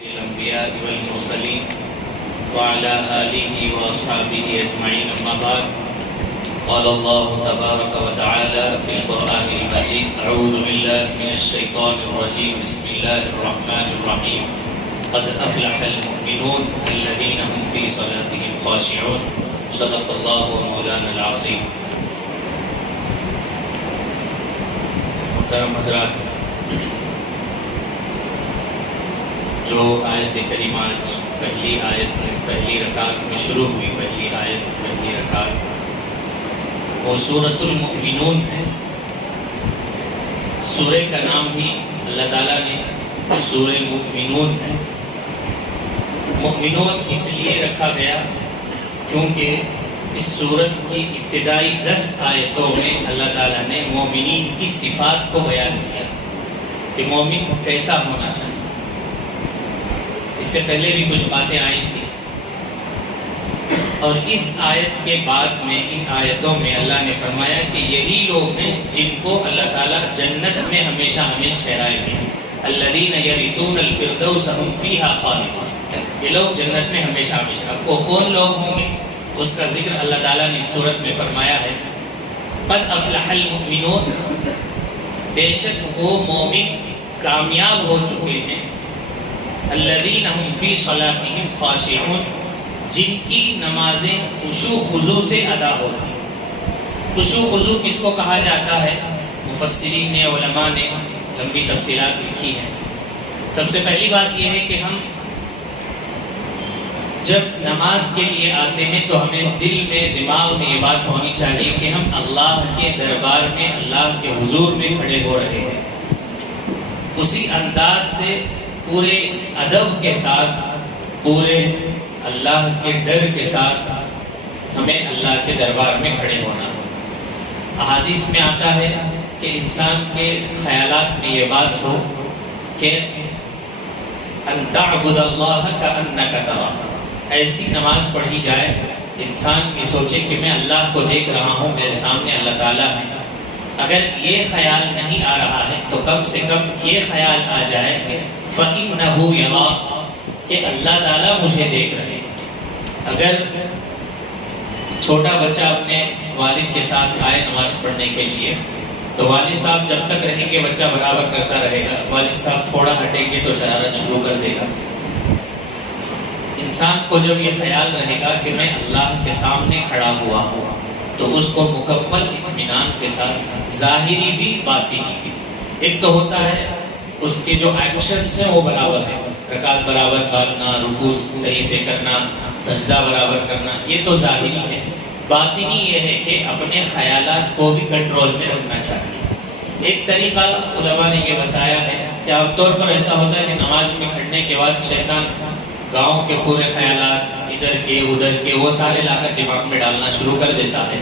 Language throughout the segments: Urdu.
الأنبياء والمرسلين وعلى آله وأصحابه أجمعين أما بعد قال الله تبارك وتعالى في القرآن المجيد أعوذ بالله من الشيطان الرجيم بسم الله الرحمن الرحيم قد أفلح المؤمنون الذين هم في صلاتهم خاشعون صدق الله مولانا العظيم. محترم حضرات، جو آیت کریمہ آج پہلی رکعت میں شروع ہوئی، پہلی رکعت وہ سورۃ المؤمنون ہے. سورہ کا نام بھی اللہ تعالیٰ نے سورہ المؤمنون ہے. مؤمنون اس لیے رکھا گیا کیونکہ اس سورت کی ابتدائی 10 آیتوں میں اللہ تعالیٰ نے مومنین کی صفات کو بیان کیا کہ مومن کیسا ہونا چاہیے. اس سے پہلے بھی کچھ باتیں آئی تھیں، اور اس آیت کے بعد میں ان آیتوں میں اللہ نے فرمایا کہ یہی لوگ ہیں جن کو اللہ تعالیٰ جنت میں ہمیشہ ٹھہرائیں گے. الذین یرثون الفردوس هم فیہا خالدون. یہ لوگ جنت میں ہمیشہ. اب وہ کون لوگ ہوں گے اس کا ذکر اللہ تعالیٰ نے اس سورت میں فرمایا ہے. قد افلح المؤمنون، بے شک وہ مومن کامیاب ہو چکے ہیں. الذین هم فی صلاتهم خاشعون، جن کی نمازیں خشوع خضوع سے ادا ہوتی ہیں. خشوع خضوع کس کو کہا جاتا ہے؟ مفسرین نے، علماء نے لمبی تفصیلات لکھی ہیں. سب سے پہلی بات یہ ہے کہ ہم جب نماز کے لیے آتے ہیں تو ہمیں دل میں، دماغ میں یہ بات ہونی چاہیے کہ ہم اللہ کے دربار میں، اللہ کے حضور میں کھڑے ہو رہے ہیں. اسی انداز سے، پورے ادب کے ساتھ، پورے اللہ کے ڈر کے ساتھ ہمیں اللہ کے دربار میں کھڑے ہونا. احادیث میں آتا ہے کہ انسان کے خیالات میں یہ بات ہو کہ ان تعبد اللہ کأنک تراہ، ایسی نماز پڑھی جائے انسان یہ سوچے کہ میں اللہ کو دیکھ رہا ہوں، میرے سامنے اللہ تعالیٰ ہے. اگر یہ خیال نہیں آ رہا ہے تو کم سے کم یہ خیال آ جائے کہ فَإِنَّهُ يَرَاكَ، کہ اللہ تعالیٰ مجھے دیکھ رہے ہیں. اگر چھوٹا بچہ اپنے والد کے ساتھ آئے نماز پڑھنے کے لیے تو والد صاحب جب تک رہیں گے بچہ برابر کرتا رہے گا. والد صاحب تھوڑا ہٹیں گے تو شرارت شروع کر دے گا. انسان کو جب یہ خیال رہے گا کہ میں اللہ کے سامنے کھڑا ہوا ہوں تو اس کو مکمل اطمینان کے ساتھ، ظاہری بھی باطنی بھی، ایک تو ہوتا ہے اس کے جو ایکشنز ہیں وہ برابر ہیں، رکعت برابر باندھنا، رکوع صحیح سے کرنا، سجدہ برابر کرنا، یہ تو ظاہری ہے. باطنی یہ ہے کہ اپنے خیالات کو بھی کنٹرول میں رکھنا چاہیے. ایک طریقہ علماء نے یہ بتایا ہے کہ عام طور پر ایسا ہوتا ہے کہ نماز میں کھڑنے کے بعد شیطان گاؤں کے پورے خیالات، ادھر کے ادھر کے، وہ سارے لا کر دماغ میں ڈالنا شروع کر دیتا ہے.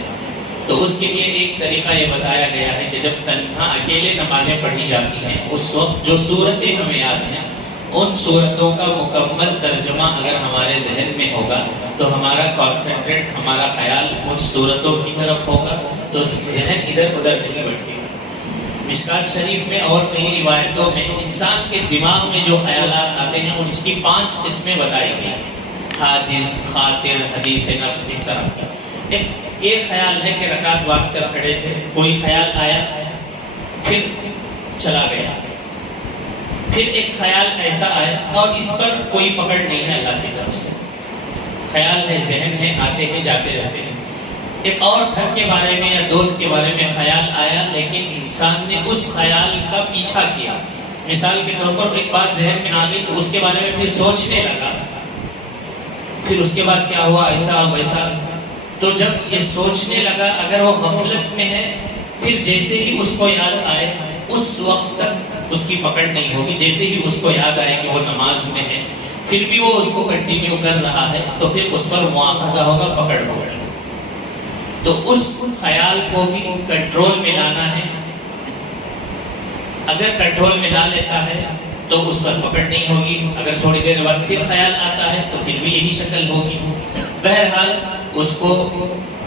تو اس کے لیے ایک طریقہ یہ بتایا گیا ہے کہ جب تنہا اکیلے نمازیں پڑھی جاتی ہیں اس وقت جو صورتیں ہمیں یاد ہیں ان صورتوں کا مکمل ترجمہ اگر ہمارے ذہن میں ہوگا تو ہمارا کانسنٹریٹ، ہمارا خیال ان صورتوں کی طرف ہوگا تو ذہن ادھر ادھر نہیں بھٹکے گا. مشکات شریف میں اور کئی روایتوں میں انسان کے دماغ میں جو خیالات آتے ہیں اور اس کی 5 قسمیں بتائی گئی ہیں: حاجز، خاطر، حدیث نفس، اس طرح کا. ایک خیال ہے کہ رکعت باندھ کر کھڑے تھے، کوئی خیال آیا پھر چلا گیا. پھر ایک خیال ایسا آیا اور اس پر کوئی پکڑ نہیں ہے اللہ کی طرف سے، خیال ہے، ذہن ہے، آتے ہیں جاتے رہتے ہیں. ایک اور گھر کے بارے میں یا دوست کے بارے میں خیال آیا لیکن انسان نے اس خیال کا پیچھا کیا. مثال کے طور پر ایک بات ذہن میں آ گئی تو اس کے بارے میں پھر سوچنے لگا، پھر اس کے بعد کیا ہوا، ایسا ویسا. تو جب یہ سوچنے لگا، اگر وہ غفلت میں ہے پھر جیسے ہی اس کو یاد آئے اس وقت تک اس کی پکڑ نہیں ہوگی. جیسے ہی اس کو یاد آئے کہ وہ نماز میں ہے پھر بھی وہ اس کو کنٹینیو کر رہا ہے تو پھر اس پر مواخذہ ہوگا، پکڑ ہوگا. تو اس خیال کو بھی کنٹرول میں لانا ہے. اگر کنٹرول میں لا لیتا ہے تو اس پر پکڑ نہیں ہوگی. اگر تھوڑی دیر بعد پھر خیال آتا ہے تو پھر بھی یہی شکل ہوگی. بہرحال اس کو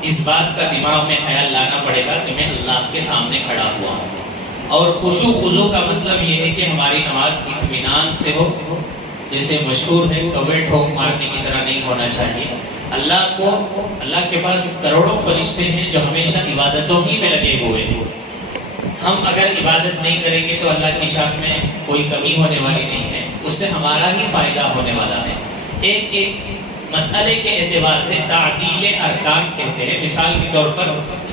اس بات کا دماغ میں خیال لانا پڑے گا کہ میں اللہ کے سامنے کھڑا ہوا ہوں. اور خشوع خضوع کا مطلب یہ ہے کہ ہماری نماز اطمینان سے ہو، جیسے مشہور ہے کبے ٹھوک مارنے کی طرح نہیں ہونا چاہیے. اللہ کے پاس کروڑوں فرشتے ہیں جو ہمیشہ عبادتوں ہی میں لگے ہوئے ہیں. ہم اگر عبادت نہیں کریں گے تو اللہ کی شان میں کوئی کمی ہونے والی نہیں ہے، اس سے ہمارا ہی فائدہ ہونے والا ہے. ایک مسئلے کے اعتبار سے تعدیل ارکان کہتے ہیں. مثال کے طور پر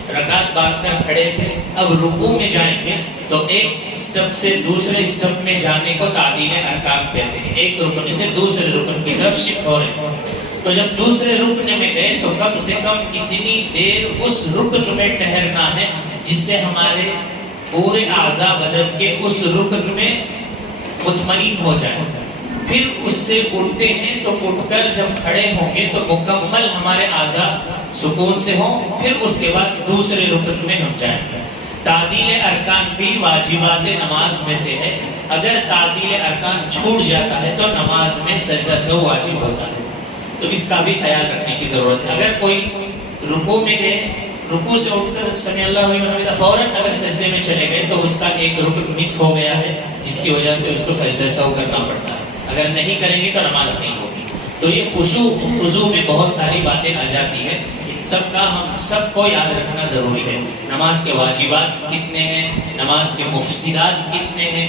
رکعت باندھ کر کھڑے تھے، اب رکوع میں جائیں گے تو ایک اسٹیپ سے دوسرے اسٹیپ میں جانے کو تعدیل ارکان کہتے ہیں. ایک رکن سے دوسرے رکن کی طرف شفٹ ہو رہے ہیں. تو جب دوسرے رکن میں گئے تو کم سے کم اتنی دیر اس رکن میں ٹھہرنا ہے جس سے ہمارے پورے اعضاء بدن کے اس رکن میں مطمئن ہو جائے. پھر اس سے اٹھتے ہیں تو اٹھ کر جب کھڑے ہوں گے تو مکمل ہمارے اعضاء سکون سے ہوں، پھر اس کے بعد دوسرے رکن میں ہم جائیں گے. تعدیل ارکان بھی واجبات نماز میں سے ہے. اگر تعدیل ارکان چھوٹ جاتا ہے تو نماز میں سجدہ سہو واجب ہوتا ہے، تو اس کا بھی خیال رکھنے کی ضرورت ہے. اگر کوئی رکوع میں گئے، رکوع سے اٹھ کر سمع اللہ لمن حمدہ فوراً اگر سجدے میں چلے گئے تو اس کا ایک رکن مس ہو گیا ہے، جس کی وجہ سے اس کو سجدہ سہو کرنا پڑتا ہے. اگر نہیں کریں گے تو نماز نہیں ہوگی. تو یہ خضوع میں بہت ساری باتیں آ جاتی ہیں. ان سب کا ہم سب کو یاد رکھنا ضروری ہے. نماز کے واجبات کتنے ہیں، نماز کے مفسدات کتنے ہیں،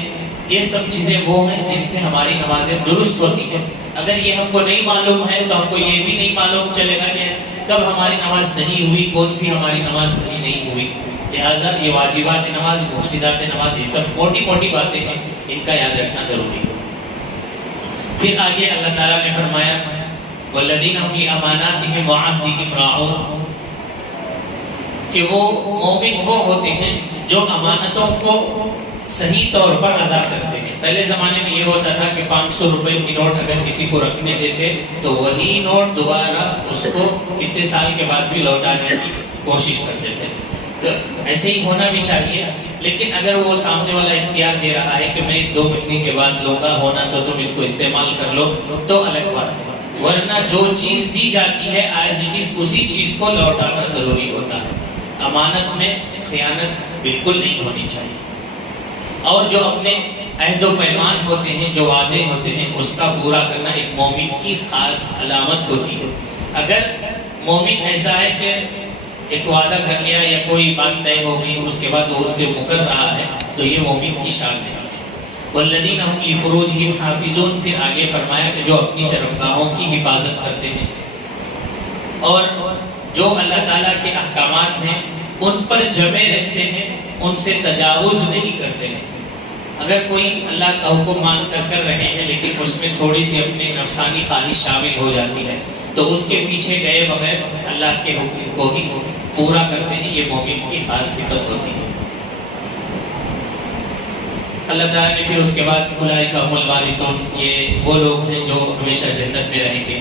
یہ سب چیزیں وہ ہیں جن سے ہماری نمازیں درست ہوتی ہیں. اگر یہ ہم کو نہیں معلوم ہے تو ہم کو یہ بھی نہیں معلوم چلے گا کہ کب ہماری نماز صحیح ہوئی، کون سی ہماری نماز صحیح نہیں ہوئی. لہٰذا یہ واجبات نماز، مفسدات نماز، یہ سب موٹی موٹی باتیں ہیں، ان کا یاد رکھنا ضروری ہے. پھر آگے اللہ تعالیٰ نے فرمایا وَالَّذِينَ هُمْ لِأَمَانَاتِهِمْ وَعَهْدِهِمْ رَاعُونَ، کہ وہ مومن وہ ہوتے ہیں جو امانتوں کو صحیح طور پر ادا کرتے ہیں. پہلے زمانے میں یہ ہوتا تھا کہ 500 روپے کی نوٹ اگر کسی کو رکھنے دیتے تو وہی نوٹ دوبارہ اس کو کتنے سال کے بعد بھی لوٹانے کی کوشش کرتے تھے. تو ایسے ہی ہونا بھی چاہیے. لیکن اگر وہ سامنے والا اختیار دے رہا ہے کہ میں 2 مہینے کے بعد لوں گا، ہونا تو تم اس کو استعمال کر لو، تو الگ بات ہے. ورنہ جو چیز دی جاتی ہے ایز اٹ از اسی چیز کو لوٹانا ضروری ہوتا ہے. امانت میں خیانت بالکل نہیں ہونی چاہیے. اور جو اپنے عہد و پیمان ہوتے ہیں، جو وعدے ہوتے ہیں، اس کا پورا کرنا ایک مومن کی خاص علامت ہوتی ہے. اگر مومن ایسا ہے کہ ایک وعدہ کر لیا یا کوئی بات طے ہو گئی، اس کے بعد وہ اس سے مکر رہا ہے، تو یہ مومن کی شان ہے. والذین هم لفروجہم حافظون، پھر آگے فرمایا کہ جو اپنی شرمگاہوں کی حفاظت کرتے ہیں اور جو اللہ تعالیٰ کے احکامات ہیں ان پر جمے رہتے ہیں، ان سے تجاوز نہیں کرتے ہیں. اگر کوئی اللہ کا حکم مان کر رہے ہیں لیکن اس میں تھوڑی سی اپنی نفسانی خواہش شامل ہو جاتی ہے تو اس کے پیچھے گئے بغیر اللہ کے حکم کو ہی پورا کرتے ہیں. یہ مومن کی خاص صفت ہوتی ہے. اللہ تعالیٰ نے پھر اس کے بعد اولئک هم الوارثون، یہ وہ لوگ ہیں جو ہمیشہ جنت میں رہیں گے.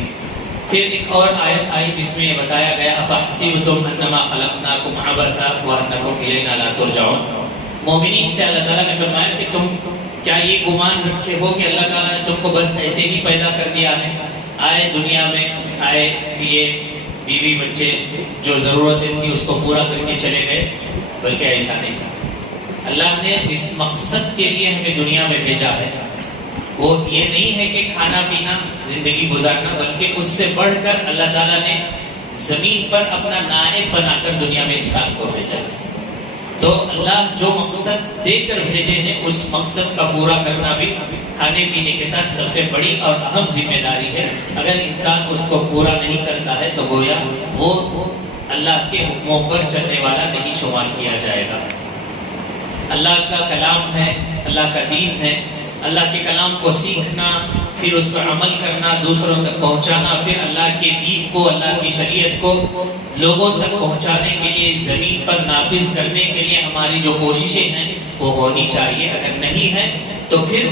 پھر ایک اور آیت آئی جس میں یہ بتایا گیا افحسبتم انما خلقناکم عبثا وانکم الینا لا ترجعون. مومنین سے اللہ تعالیٰ نے فرمایا کہ تم کیا یہ گمان رکھے ہو کہ اللہ تعالیٰ نے تم کو بس ایسے ہی پیدا کر دیا ہے، آئے دنیا میں، آئے پیے بیوی بچے جو ضرورتیں تھی اس کو پورا کر کے چلے گئے؟ بلکہ ایسا نہیں تھا. اللہ نے جس مقصد کے لیے ہمیں دنیا میں بھیجا ہے وہ یہ نہیں ہے کہ کھانا پینا زندگی گزارنا، بلکہ اس سے بڑھ کر اللہ تعالیٰ نے زمین پر اپنا نائب بنا کر دنیا میں انسان کو بھیجا ہے. تو اللہ جو مقصد دے کر بھیجے ہیں اس مقصد کا پورا کرنا بھی کھانے پینے کے ساتھ سب سے بڑی اور اہم ذمہ داری ہے. اگر انسان اس کو پورا نہیں کرتا ہے تو گویا وہ اللہ کے حکموں پر چلنے والا نہیں شمار کیا جائے گا. اللہ کا کلام ہے، اللہ کا دین ہے. اللہ کے کلام کو سیکھنا، پھر اس پر عمل کرنا، دوسروں تک پہنچانا، پھر اللہ کے دین کو، اللہ کی شریعت کو لوگوں تک پہنچانے کے لیے، زمین پر نافذ کرنے کے لیے ہماری جو کوششیں ہیں وہ ہونی چاہیے. اگر نہیں ہے تو پھر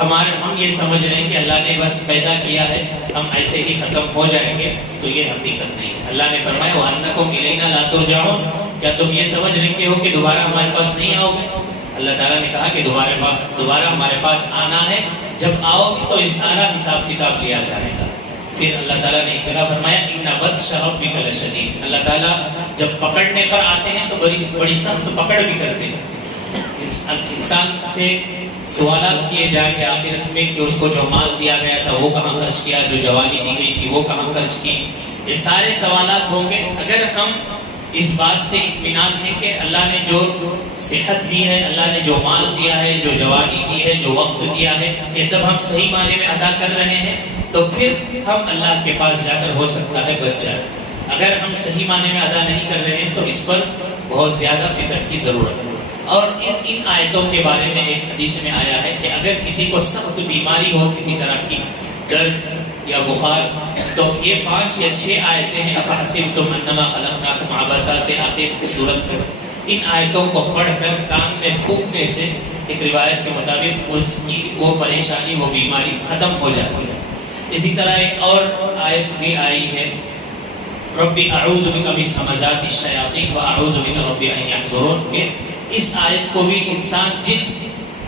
ہم یہ سمجھ رہے ہیں کہ اللہ نے بس پیدا کیا ہے، ہم ایسے ہی ختم ہو جائیں گے، تو یہ حقیقت نہیں ہے. اللہ نے فرمایا وَأَنَّكُمْ إِلَيْنَا لَا تُرْجَعُونَ، کیا تم یہ سمجھ رکھتے ہو کہ دوبارہ ہمارے پاس نہیں آؤ گے؟ اللہ تعالیٰ نے کہا کہ دوبارہ ہمارے پاس آنا ہے. جب آؤ گے تو یہ سارا حساب کتاب لیا جائے گا. پھر اللہ تعالیٰ نے ایک جگہ فرمایا إِنَّ بَطْشَ رَبِّكَ لَشَدِيدٌ، اللہ تعالیٰ جب پکڑنے پر آتے ہیں تو بڑی سخت پکڑ بھی کرتے ہیں. انسان سے سوالات کیے جائیں گے آخرت میں کہ اس کو جو مال دیا گیا تھا وہ کہاں خرچ کیا، جو جوانی دی گئی تھی وہ کہاں خرچ کی، یہ سارے سوالات ہوں گے۔ اگر ہم اس بات سے اطمینان ہے کہ اللہ نے جو صحت دی ہے، اللہ نے جو مال دیا ہے، جو جوانی دی ہے، جو وقت دیا ہے، یہ سب ہم صحیح معنی میں ادا کر رہے ہیں، تو پھر ہم اللہ کے پاس جا کر ہو سکتا ہے بچ جائے۔ اگر ہم صحیح معنی میں ادا نہیں کر رہے ہیں تو اس پر بہت زیادہ فکر کی ضرورت ہے۔ اور ان آیتوں کے بارے میں ایک حدیث میں آیا ہے کہ اگر کسی کو سخت بیماری ہو، کسی طرح کی درد یا بخار، تو یہ 5 یا 6 آیتیں ہیں، افحسبتم انما خلقناکم عبثا سے آخر سورت تک، ان آیتوں کو پڑھ کر کان میں پھونکنے سے ایک روایت کے مطابق اس کی وہ پریشانی، وہ بیماری ختم ہو جاتی ہے۔ اسی طرح ایک اور آیت بھی آئی ہے، ربی اعوذ بک من ہمزات الشیاطین واعوذ بک ربی ان یحضرون، کہ اس آیت کو بھی انسان، جن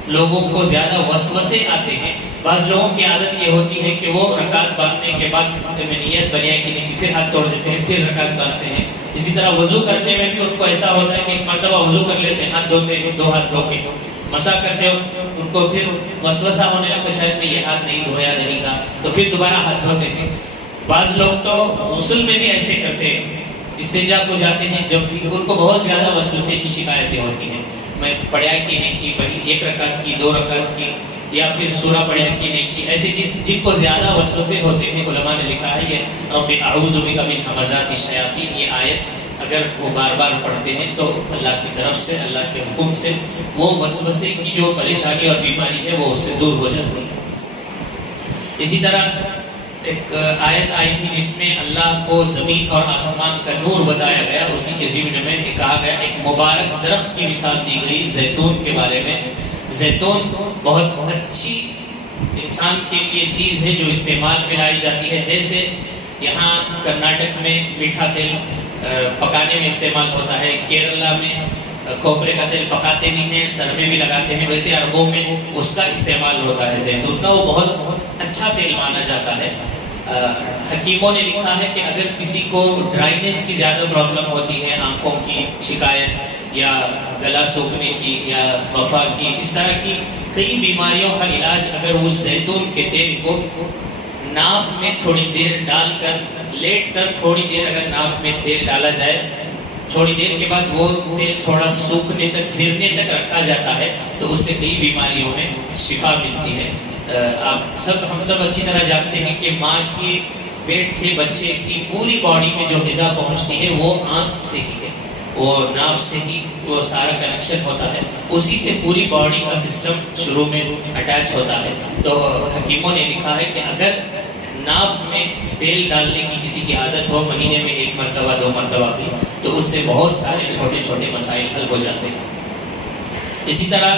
لوگوں کو زیادہ وسوسے آتے ہیں، بعض لوگوں کی عادت یہ ہوتی ہے کہ وہ رکعت باندھنے کے بعد میں نیت بنائے کہ نہیں، پھر ہاتھ توڑ دیتے ہیں، پھر رکعت باندھتے ہیں۔ اسی طرح وضو کرنے میں بھی ان کو ایسا ہوتا ہے کہ ایک مرتبہ وضو کر لیتے ہیں، ہاتھ دھوتے ہیں، 2 ہاتھ دھو کے مسح کرتے ہو، ان کو پھر وسوسہ ہونے لگتا شاید میں یہ ہاتھ نہیں دھویا نہیں تھا، تو پھر دوبارہ ہاتھ دھوتے ہیں۔ بعض لوگ تو غسل میں بھی ایسے کرتے ہیں، استنجا کو جاتے ہیں، جب بھی ان کو بہت زیادہ وسوسے کی شکایتیں ہوتی ہیں، میں پڑھا کہ نہیں کی، بھائی 1 رکعت کی، 2 رکعت کی، یا پھر سورہ پڑھا کہ نہیں کی، ایسے جن کو زیادہ وسوسے ہوتے ہیں، علماء نے لکھا ہے یہ رب اعوذ بک من ہمزات الشیاطین، یہ آیت اگر وہ بار بار پڑھتے ہیں تو اللہ کی طرف سے، اللہ کے حکم سے وہ وسوسے کی جو پریشانی اور بیماری ہے وہ اس سے دور ہو جاتی ہے۔ اسی طرح ایک آیت آئی تھی جس میں اللہ کو زمین اور آسمان کا نور بتایا گیا، اسی کے ضمن میں کہا گیا، ایک مبارک درخت کی مثال دی گئی زیتون کے بارے میں۔ زیتون بہت اچھی انسان کے لیے چیز ہے جو استعمال میں لائی جاتی ہے، جیسے یہاں کرناٹک میں میٹھا تیل پکانے میں استعمال ہوتا ہے، کیرلا میں کھوپرے کا تیل پکاتے بھی ہیں، سر میں بھی لگاتے ہیں، ویسے عربوں میں اس کا استعمال ہوتا ہے زیتون کا، وہ بہت اچھا تیل مانا جاتا ہے۔ حکیموں نے لکھا ہے کہ اگر کسی کو ڈرائنس کی زیادہ پرابلم ہوتی ہے، آنکھوں کی شکایت یا گلا سوکھنے کی یا وفا کی، اس طرح کی کئی بیماریوں کا علاج اگر اس زیتون کے تیل کو ناف میں تھوڑی دیر ڈال کر، لیٹ کر تھوڑی دیر اگر ناف میں تیل ڈالا جائے، تھوڑی دیر کے بعد وہ تیل تھوڑا سوکھنے تک، زیرنے تک رکھا جاتا ہے، تو اس سے کئی بیماریوں میں شفا ملتی ہے۔ ہم سب اچھی طرح جانتے ہیں کہ ماں کی پیٹ سے بچے کی پوری باڈی میں جو غذا پہنچتی ہے وہ آنت سے ہی ہے، وہ ناف سے ہی وہ سارا کنیکشن ہوتا ہے، اسی سے پوری باڈی کا سسٹم شروع میں اٹیچ ہوتا ہے۔ تو حکیموں نے لکھا ہے کہ اگر ناف میں تیل ڈالنے کی کسی کی عادت ہو، مہینے میں 1 مرتبہ 2 مرتبہ بھی، تو اس سے بہت سارے چھوٹے چھوٹے مسائل حل ہو جاتے ہیں۔ اسی طرح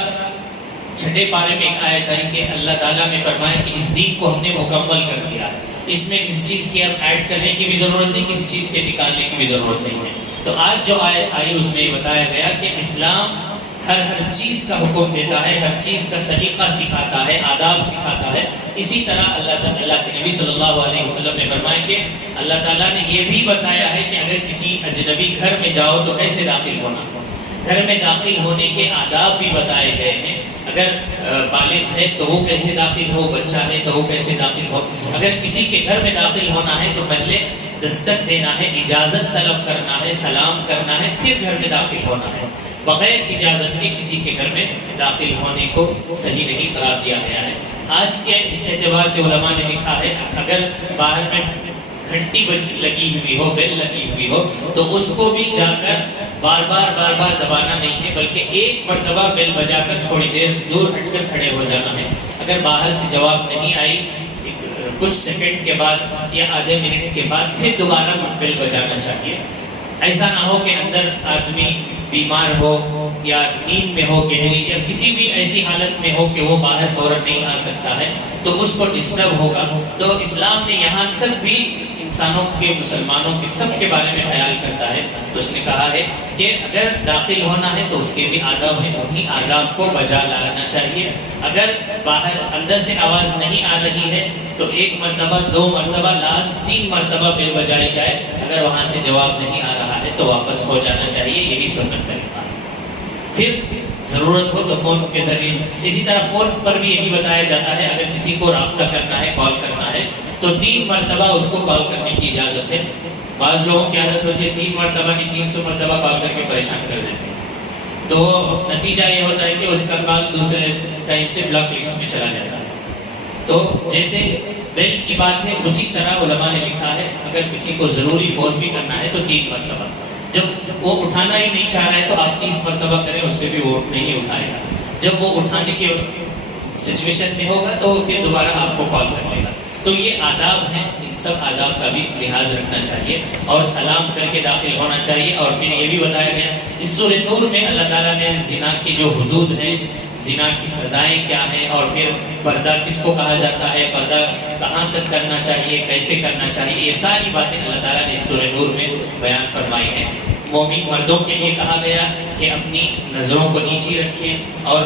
6 پارے میں ایک آیت ہے کہ اللہ تعالیٰ نے فرمایا کہ اس دین کو ہم نے مکمل کر دیا ہے، اس میں کسی چیز کی اب ایڈ کرنے کی بھی ضرورت نہیں، کسی چیز کے نکالنے کی بھی ضرورت نہیں ہے۔ تو آج جو آیت آئی اس میں بتایا گیا کہ اسلام ہر چیز کا حکم دیتا ہے، ہر چیز کا سلیقہ سکھاتا ہے، آداب سکھاتا ہے۔ اسی طرح اللہ کے نبی صلی اللہ علیہ وسلم نے فرمایا کہ اللہ تعالیٰ نے یہ بھی بتایا ہے کہ اگر کسی اجنبی گھر میں جاؤ تو کیسے داخل ہونا، گھر میں داخل ہونے کے آداب بھی بتائے گئے ہیں۔ اگر بالغ ہے تو وہ کیسے داخل ہو، بچہ ہے تو وہ کیسے داخل ہو۔ اگر کسی کے گھر میں داخل ہونا ہے تو پہلے دستک دینا ہے، اجازت طلب کرنا ہے، سلام کرنا ہے، پھر گھر میں داخل ہونا ہے۔ بغیر اجازت کے کسی کے گھر میں داخل ہونے کو صحیح نہیں قرار دیا گیا ہے۔ آج کے اعتبار سے علماء نے لکھا ہے اگر باہر میں گھنٹی لگی ہوئی ہو، بیل لگی ہوئی ہو، تو اس کو بھی جا کر بار بار دبانا نہیں ہے، بلکہ ایک مرتبہ بیل بجا کر تھوڑی دیر دور ہٹ کر کھڑے ہو جانا ہے۔ اگر باہر سے جواب نہیں آئی، کچھ سیکنڈ کے بعد یا آدھے منٹ کے بعد پھر دوبارہ بیل بجانا چاہیے۔ ایسا نہ ہو کہ اندر آدمی بیمار ہو یا نیند میں ہو گہری، یا کسی بھی ایسی حالت میں ہو کہ وہ باہر فوراً نہیں آ سکتا ہے تو اس کو ڈسٹرب ہوگا۔ تو اسلام نے یہاں تک بھی انسانوں کے، مسلمانوں کے سب کے بارے میں خیال کرتا ہے۔ اس نے کہا ہے کہ اگر داخل ہونا ہے تو اس کے بھی آداب ہیں، انہی آداب کو بجا لانا چاہیے۔ اگر باہر اندر سے آواز نہیں آ رہی ہے تو 1 مرتبہ 2 مرتبہ لاسٹ 3 مرتبہ بیل بجائی جائے، اگر وہاں سے جواب نہیں آ رہا ہے تو واپس ہو جانا چاہیے، یہی سنت طریقہ ہے۔ پھر ضرورت ہو تو فون کے ذریعے. اسی طرح فون پر بھی یہی بتایا جاتا ہے اگر کسی کو رابطہ کرنا ہے، کال کرنا ہے تو 3 مرتبہ اس کو کال کرنے کی اجازت ہے. بعض لوگوں کی عادت ہوتی ہے 3 مرتبہ نہیں 300 مرتبہ کال کر کے پریشان کر دیتے ہیں. تو نتیجہ یہ ہوتا ہے کہ اس کا کال دوسرے ٹائم سے بلاک لسٹ میں چلا جاتا ہے. تو جیسے دل کی بات ہے اسی طرح علماء نے لکھا ہے اگر کسی کو ضروری فون بھی کرنا ہے تو 3 مرتبہ. جب وہ اٹھانا ہی نہیں چاہ رہا ہے تو آپ 30 مرتبہ کریں، اس سے بھی وہ نہیں اٹھائے گا. جب وہ اٹھانے کے سچویشن میں ہوگا تو پھر دوبارہ آپ کو کال کر لے گا. تو یہ آداب ہیں، ان سب آداب کا بھی لحاظ رکھنا چاہیے اور سلام کر کے داخل ہونا چاہیے. اور پھر یہ بھی بتایا گیا اس سورہ نور میں اللہ تعالیٰ نے زنا کی جو حدود ہیں، زنا کی سزائیں کیا ہیں، اور پھر پردہ کس کو کہا جاتا ہے، پردہ کہاں تک کرنا چاہیے، کیسے کرنا چاہیے، یہ ساری باتیں اللہ تعالیٰ نے اس سورہ نور میں بیان فرمائی ہیں. مومن مردوں کے لیے کہا گیا کہ اپنی نظروں کو نیچی رکھیں، اور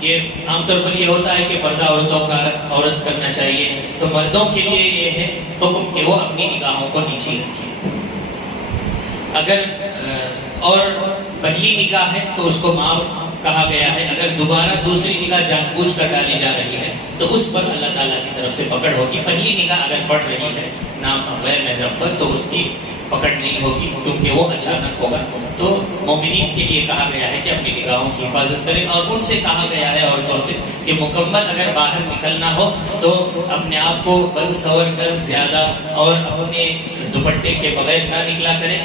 یہ عام طور پر یہ ہوتا ہے کہ پردہ عورت کرنا چاہیے، تو مردوں کے لیے یہ ہے حکم کہ وہ اپنی نگاہوں کو نیچی رکھیں. اگر اور پہلی نگاہ ہے تو اس کو معاف کہا گیا ہے. اگر دوبارہ دوسری نگاہ جان بوجھ کر ڈالی جا رہی ہے تو اس پر اللہ تعالیٰ کی طرف سے پکڑ ہوگی. پہلی نگاہ اگر پڑ رہی ہے نام غیر محرم پر تو اس کی پکڑ نہیں ہوگی کیونکہ وہ اچانک ہوگا. تو مومنین کے لیے کہا گیا ہے کہ اپنی نگاہوں کی حفاظت کریں، اور ان سے کہا گیا ہے عورتوں سے کہ مکمل اگر باہر نکلنا ہو تو اپنے آپ کو بند سور کر زیادہ اور اپنے دوپٹے کے بغیر نہ نکلا کریں،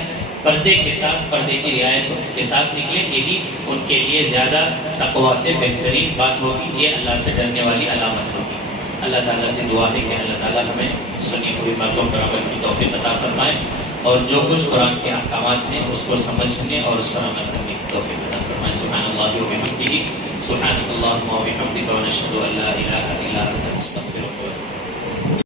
پردے کے ساتھ، پردے کی رعایت کے ساتھ نکلیں. یہی ان کے لیے زیادہ تقویٰ سے بہترین بات ہوگی، یہ اللہ سے ڈرنے والی علامت ہوگی. اللہ تعالیٰ سے دعا ہے کہ اللہ تعالیٰ ہمیں سنی ہوئی باتوں پر عمل کی توفیق عطا فرمائے، اور جو کچھ قرآن کے احکامات ہیں اس کو سمجھنے اور اس پر عمل کرنے کی توفیق عطا فرمائے. سبحان اللہ و بحمدہ، سبحانک اللہم و بحمدک، ونشہد ان لا الہ الا انت، نستغفرک.